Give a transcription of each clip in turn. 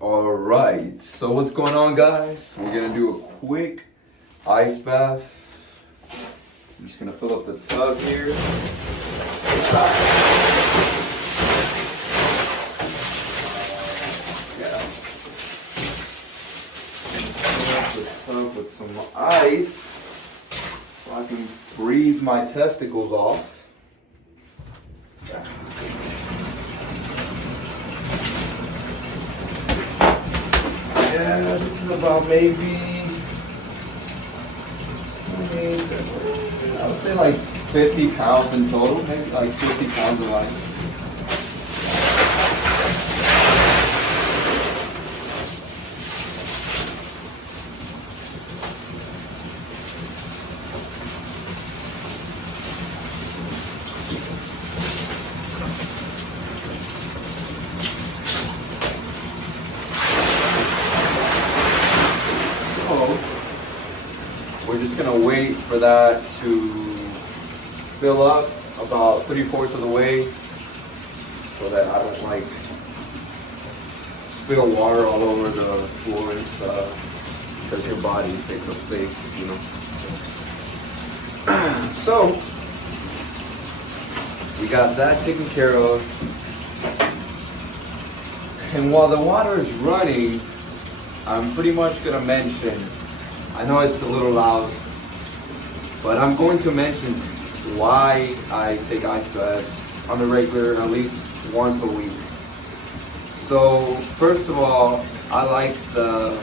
All right, so what's going on, guys? We're gonna do a quick ice bath. I'm just gonna fill up the tub here. Yeah. Fill up the tub with some ice so I can breathe my testicles off. Yeah. Yeah, this is about maybe, I would say like 50 pounds in total, maybe like 50 pounds of ice. We're just gonna wait for that to fill up about 3/4 of the way so that I don't like spill water all over the floor and stuff, because your body takes up space, you know. So we got that taken care of, and while the water is running, I'm pretty much gonna mention, I know it's a little loud, but I'm going to mention why I take ice baths on the regular, at least once a week. So first of all, I like the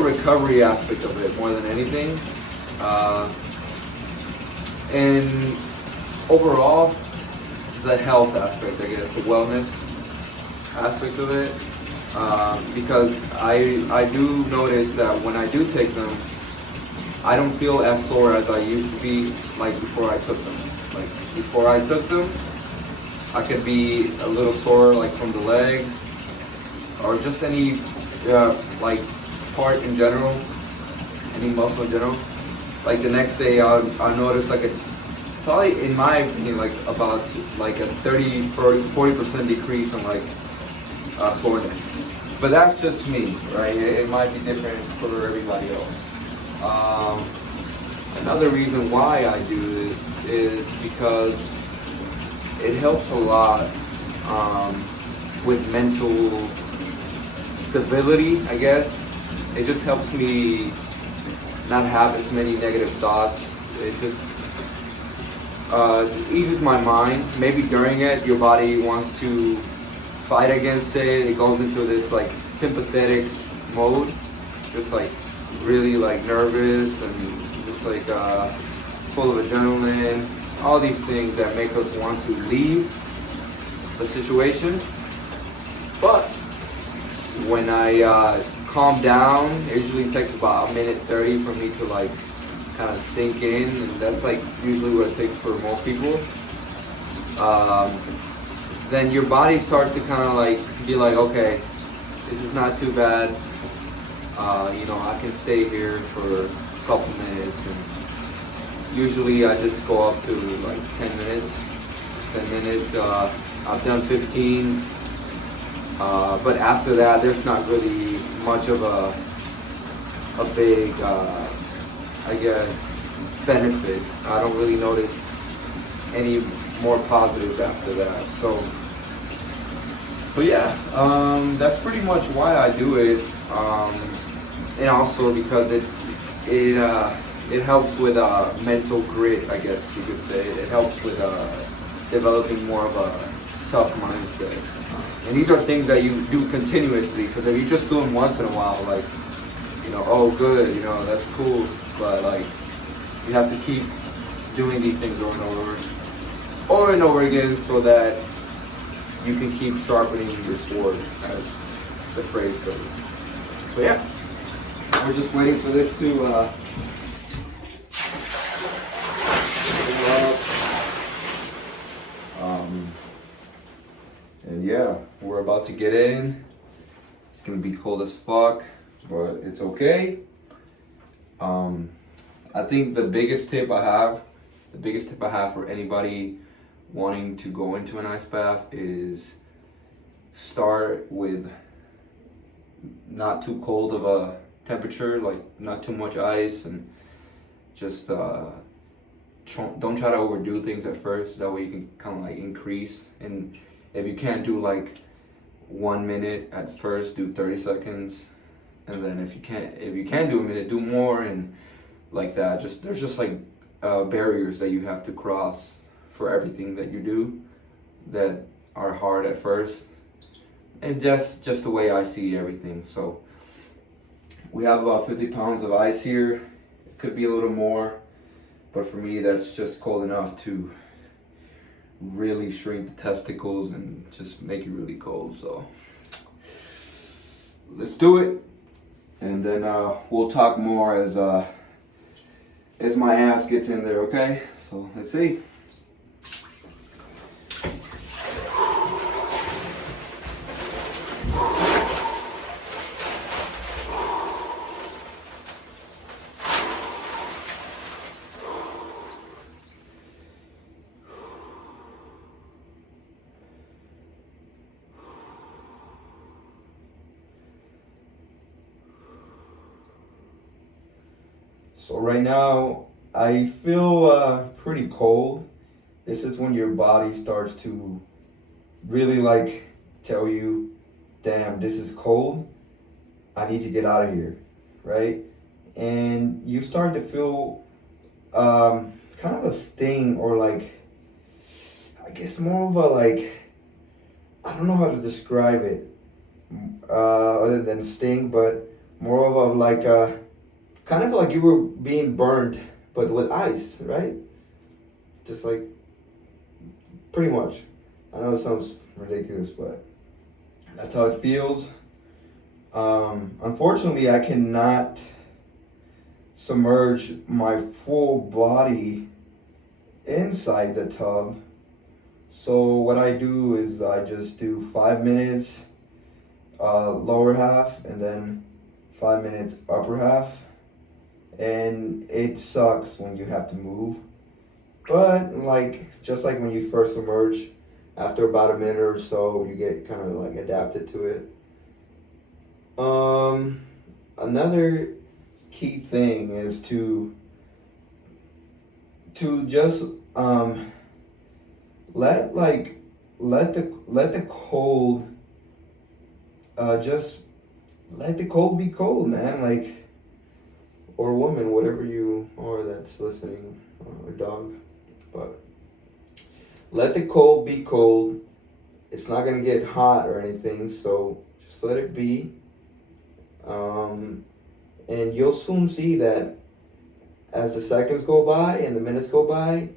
recovery aspect of it more than anything, and overall the health aspect, I guess, the wellness aspect of it. Because I do notice that when I do take them, I don't feel as sore as I used to be, like before I took them. Like before I took them, I could be a little sore, like from the legs, or just any like part in general, any muscle in general. Like the next day, I'll notice like probably in my opinion, like about like a 40% decrease on like soreness. But that's just me, right? It might be different for everybody else. Another reason why I do this is because it helps a lot with mental stability, I guess. It just helps me not have as many negative thoughts. It just eases my mind. Maybe during it, your body wants to fight against it. It goes into this like sympathetic mode, just like really like nervous and just like full of adrenaline, all these things that make us want to leave the situation. But when I calm down, it usually takes about 1:30 for me to like kind of sink in, and that's like usually what it takes for most people. Then your body starts to kind of like be like, okay, this is not too bad. You know, I can stay here for a couple minutes, and usually I just go up to like 10 minutes. 10 minutes. I've done 15, but after that, there's not really much of a big, I guess, benefit. I don't really notice any more positives after that. So yeah, that's pretty much why I do it, and also because it helps with mental grit, I guess you could say. It helps with developing more of a tough mindset. And these are things that you do continuously, because if you just do them once in a while, like, you know, oh good, you know, that's cool, but like, you have to keep doing these things over and over again, so that you can keep sharpening your sword, as the phrase goes. So yeah, we're just waiting for this to and yeah, we're about to get in. It's gonna be cold as fuck, but it's okay. I think the biggest tip I have for anybody wanting to go into an ice bath is start with not too cold of a temperature, like not too much ice, and just don't try to overdo things at first. That way you can kind of like increase. And if you can't do like 1 minute at first, do 30 seconds. And then if you can do a minute, do more, and like that. There's just like barriers that you have to cross for everything that you do that are hard at first. And just the way I see everything. So we have about 50 pounds of ice here. It could be a little more, but for me that's just cold enough to really shrink the testicles and just make it really cold. So let's do it, and then we'll talk more as my ass gets in there. Okay, so let's see. So right now, I feel pretty cold. This is when your body starts to really like tell you, damn, this is cold. I need to get out of here, right? And you start to feel kind of a sting, or like, I guess more of a like, I don't know how to describe it other than sting, but more of a like kind of like you were being burned, but with ice, right? Just like, pretty much. I know it sounds ridiculous, but that's how it feels. Unfortunately, I cannot submerge my full body inside the tub. So what I do is I just do 5 minutes lower half, and then 5 minutes upper half. And it sucks when you have to move, but like just like when you first emerge, after about a minute or so, you get kind of like adapted to it. Another key thing is to just let the cold just let the cold be cold, man. Like, or woman, whatever you are that's listening, or dog, but let the cold be cold. It's not gonna get hot or anything, so just let it be. And you'll soon see that as the seconds go by and the minutes go by,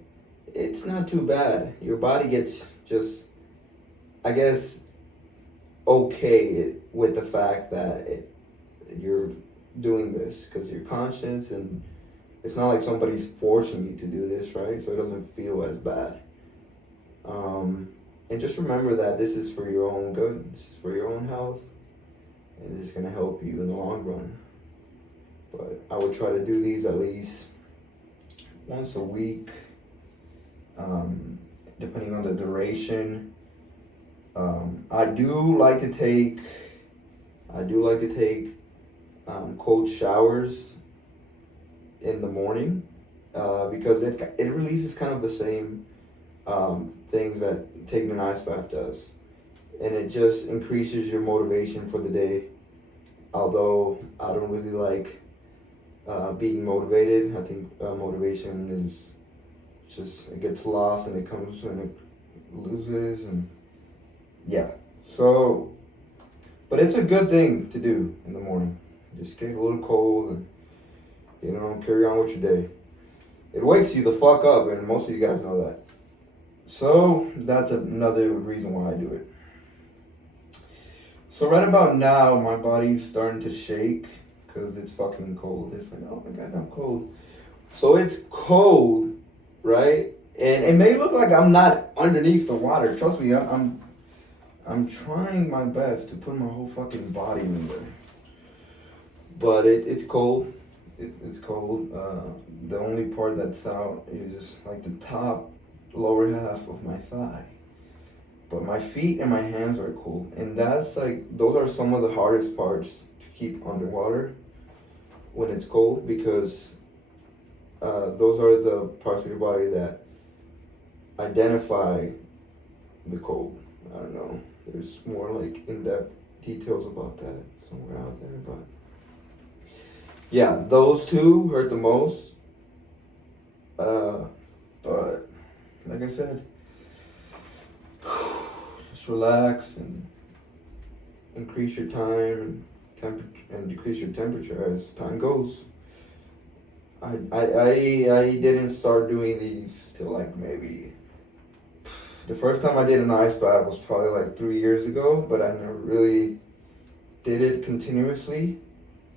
it's not too bad. Your body gets just, I guess, okay with the fact that you're doing this because you're conscious, and it's not like somebody's forcing you to do this, right? So it doesn't feel as bad. And just remember that this is for your own good, this is for your own health, and it's going to help you in the long run. But I would try to do these at least once a week, depending on the duration. I do like to take cold showers in the morning because it releases kind of the same things that taking an ice bath does, and it just increases your motivation for the day. Although I don't really like being motivated. I think motivation is just, it gets lost and it comes and it loses, and yeah. So, but it's a good thing to do in the morning. Just get a little cold and, carry on with your day. It wakes you the fuck up, and most of you guys know that. So that's another reason why I do it. So right about now, my body's starting to shake because it's fucking cold. It's like, oh my God, I'm cold. So it's cold, right? And it may look like I'm not underneath the water. Trust me, I'm trying my best to put my whole fucking body in there. But it's cold. It's cold. The only part that's out is like the top lower half of my thigh. but my feet and my hands are cold, and that's like those are some of the hardest parts to keep underwater when it's cold, because those are the parts of your body that identify the cold. I don't know. There's more like in-depth details about that somewhere out there, but yeah, those two hurt the most. But like I said, just relax and increase your time and decrease your temperature as time goes. I didn't start doing these till like maybe the first time I did an ice bath was probably like 3 years ago, but I never really did it continuously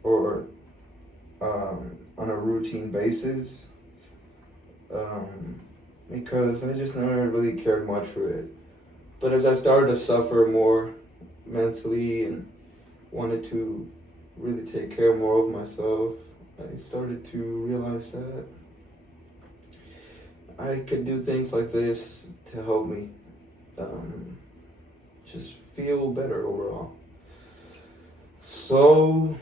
or on a routine basis, because I just never really cared much for it. But as I started to suffer more mentally and wanted to really take care more of myself, I started to realize that I could do things like this to help me just feel better overall. So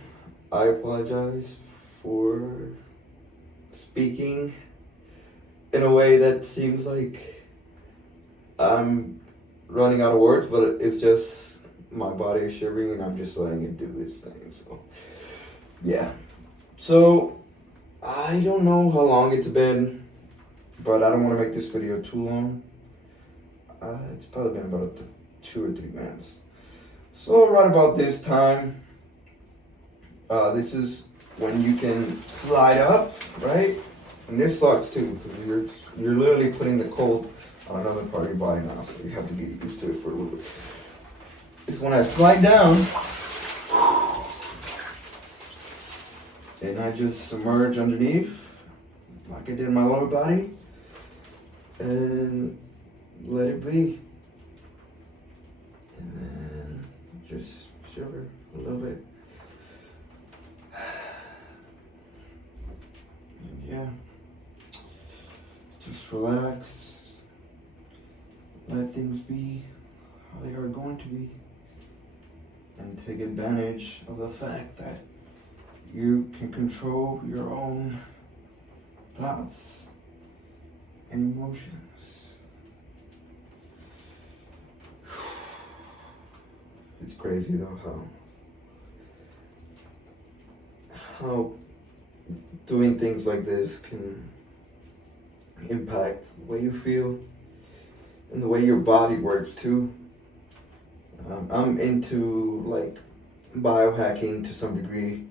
I apologize for speaking in a way that seems like I'm running out of words, but it's just my body is shivering and I'm just letting it do its thing. So yeah. So I don't know how long it's been, but I don't want to make this video too long. It's probably been about 2 or 3 minutes. So right about this time, this is when you can slide up, right? And this sucks too, because you're literally putting the cold on another part of your body now, so you have to get used to it for a little bit. It's when I slide down, and I just submerge underneath, like I did in my lower body, and let it be. And then just shiver a little bit. And yeah, just relax, let things be how they are going to be, and take advantage of the fact that you can control your own thoughts and emotions. It's crazy though how doing things like this can impact the way you feel and the way your body works too. I'm into like biohacking to some degree.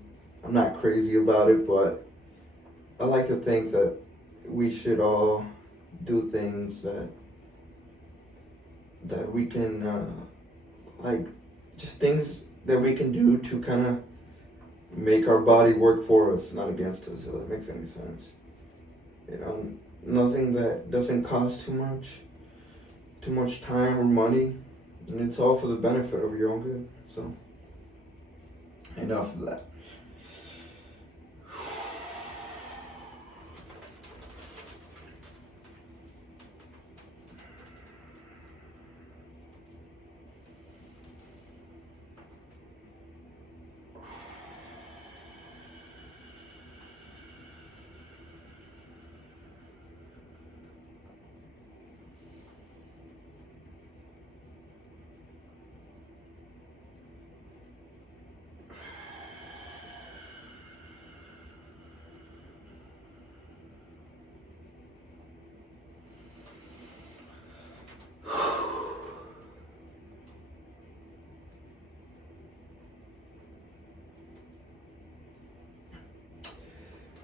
I'm not crazy about it, but I like to think that we should all do things that we can like just things that we can do to kind of make our body work for us, not against us, if that makes any sense. You know, nothing that doesn't cost too much time or money, and it's all for the benefit of your own good. So enough of that.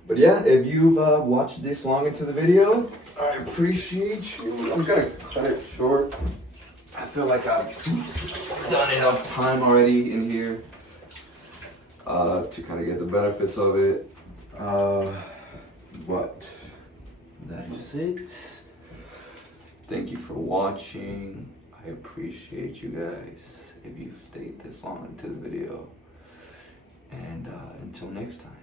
But yeah, if you've watched this long into the video, I appreciate you. I'm gonna cut it short. I feel like I've done enough time already in here to kind of get the benefits of it. But that is it. Thank you for watching. I appreciate you guys if you've stayed this long into the video. And until next time.